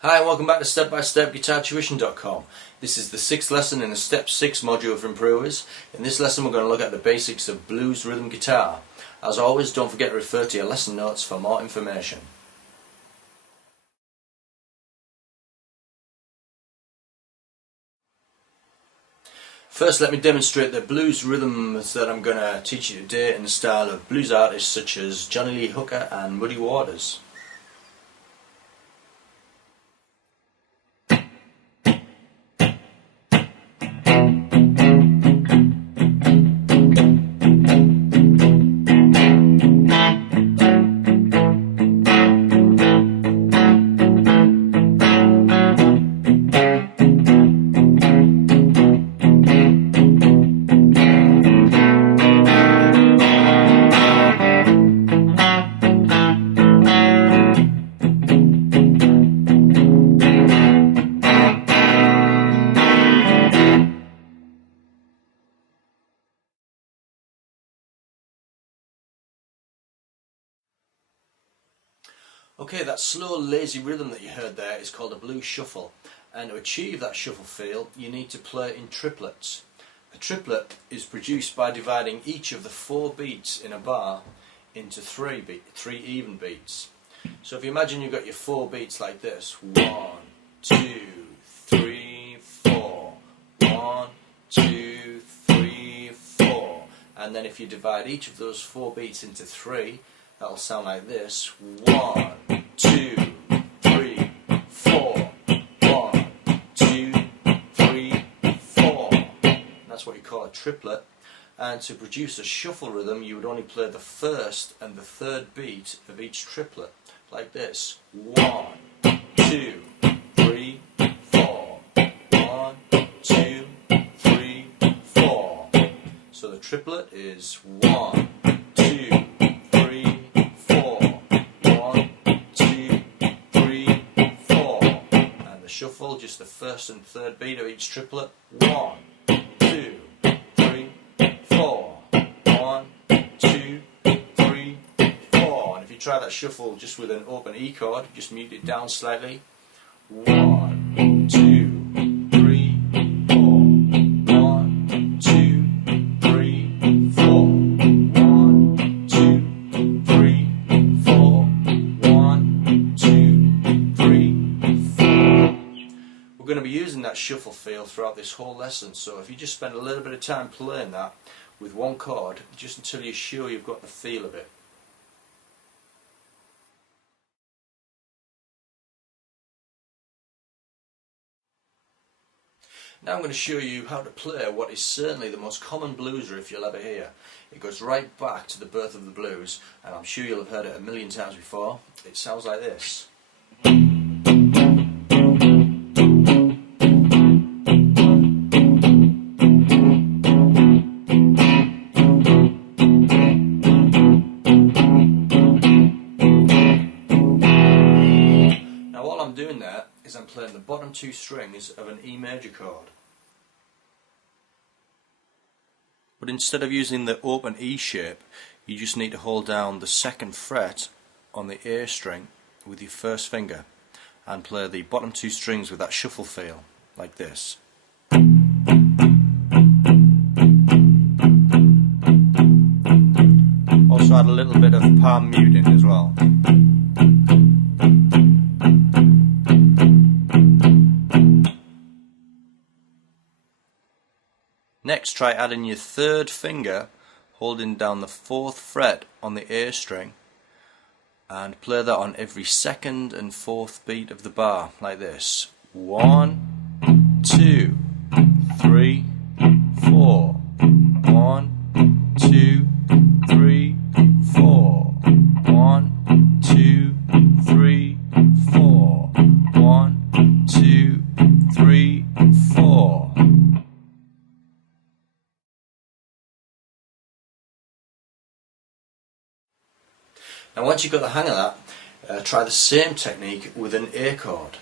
Hi and welcome back to Step-by-Step GuitarTuition.com. This is the 6th lesson in the Step 6 module for improvers. In this lesson we're going to look at the basics of blues rhythm guitar. As always, don't forget to refer to your lesson notes for more information. First, let me demonstrate the blues rhythms that I'm going to teach you today in the style of blues artists such as Johnny Lee Hooker and Muddy Waters. Okay, that slow, lazy rhythm that you heard there is called a blues shuffle, and to achieve that shuffle feel you need to play in triplets. A triplet is produced by dividing each of the 4 beats in a bar into 3 even beats. So if you imagine you've got your 4 beats like this: 1, 2, 3, 4, 1, 2, 3, 4, and then if you divide each of those 4 beats into 3, that'll sound like this: 1, 2, 3, 4, 1, 2, 3, 4. That's what you call a triplet. And to produce a shuffle rhythm, you would only play the first and the third beat of each triplet, like this: 1, 2, 3, 4, 1, 2, 3, 4. So the triplet is 1, 2, 3, 4, 1, 2, 3, 4. And the shuffle, just the first and third beat of each triplet: 1, 2, 3, 4, 1, 2, 3, 4. And if you try that shuffle just with an open E chord, just mute it down slightly: 1, 2, 3, 4, 1, 2, 3, 4, 1, 2, 3, 4, 1, 2, 3, 4. We're going to be using that shuffle feel throughout this whole lesson, so if you just spend a little bit of time playing that with one chord, just until you're sure you've got the feel of it. Now I'm going to show you how to play what is certainly the most common blues riff you'll ever hear. It goes right back to the birth of the blues, and I'm sure you'll have heard it a million times before. It sounds like this. Now all I'm doing there is I'm playing the bottom 2 strings of an E major chord. But instead of using the open E shape, you just need to hold down the 2nd fret on the A string with your first finger and play the bottom 2 strings with that shuffle feel, like this. Also add a little bit of palm muting as well. Next, try adding your 3rd finger, holding down the 4th fret on the A string, and play that on every 2nd and 4th beat of the bar, like this: 1, 2, 3, 4, 1, 2, 3, 4, 1, 2, 3, 4, 1, 2, 3, 4. Now once you've got the hang of that, try the same technique with an A chord.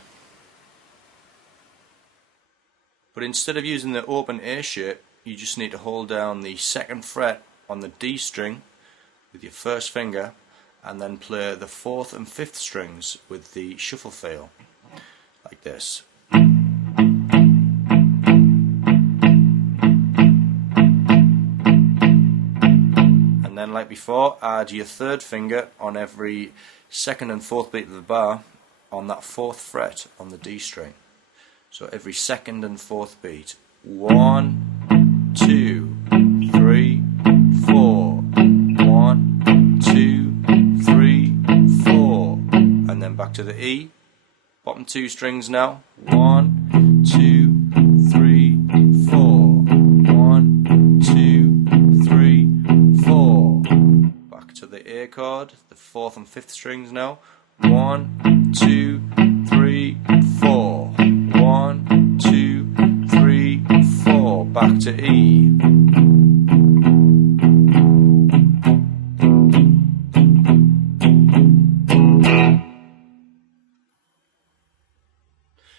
But instead of using the open A shape, you just need to hold down the 2nd fret on the D string with your first finger and then play the 4th and 5th strings with the shuffle feel. like this. And then, like before, add your third finger on every second and fourth beat of the bar on that fourth fret on the D string. So every second and fourth beat. 1, 2, 3, 4. 1, 2, 3, 4. And then back to the E. Bottom two strings now. 1, 2, 3, 4. 1, 2, 3, 4. Back to the A chord, the fourth and fifth strings now. 1, 2, 3, 4. 1, 2, 3, 4. Back to E.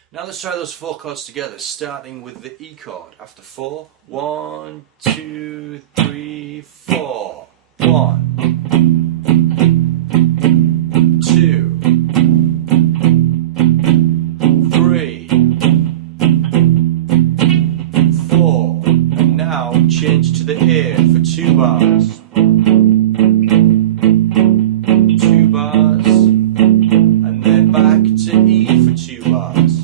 Now let's try those four chords together, starting with the E chord. After 4, 1, 2, 3, 4. 1, 2, 3, 4. And now change to the A for 2 bars. 2 bars. And then back to E for 2 bars.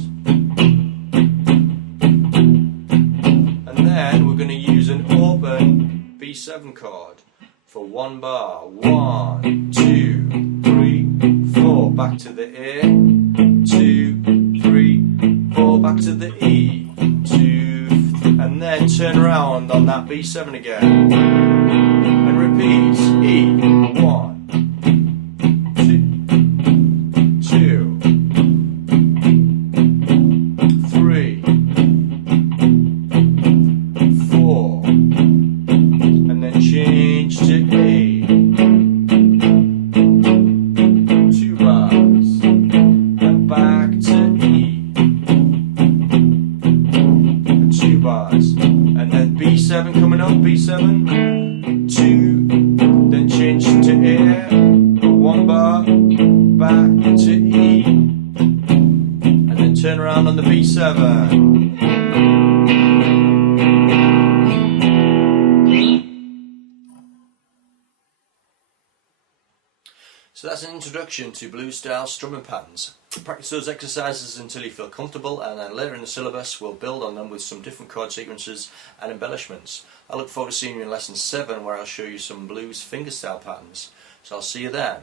Then we're going to use an open B7 chord for 1 bar. 1, 2, 3, 4. Back to the A. 2, 3, 4. Back to the E. 2, and then turn around on that B7 again. And repeat. E. 1, 2, 3, 4, and then change to A. 2 bars, and back to E. 2 bars, and then B7 coming up, B7, 2, then change to A, 1 bar, back to E, and then turn around on the B7. So that's an introduction to blues style strumming patterns. Practice those exercises until you feel comfortable, and then later in the syllabus we'll build on them with some different chord sequences and embellishments. I look forward to seeing you in lesson 7, where I'll show you some blues fingerstyle patterns. So I'll see you then.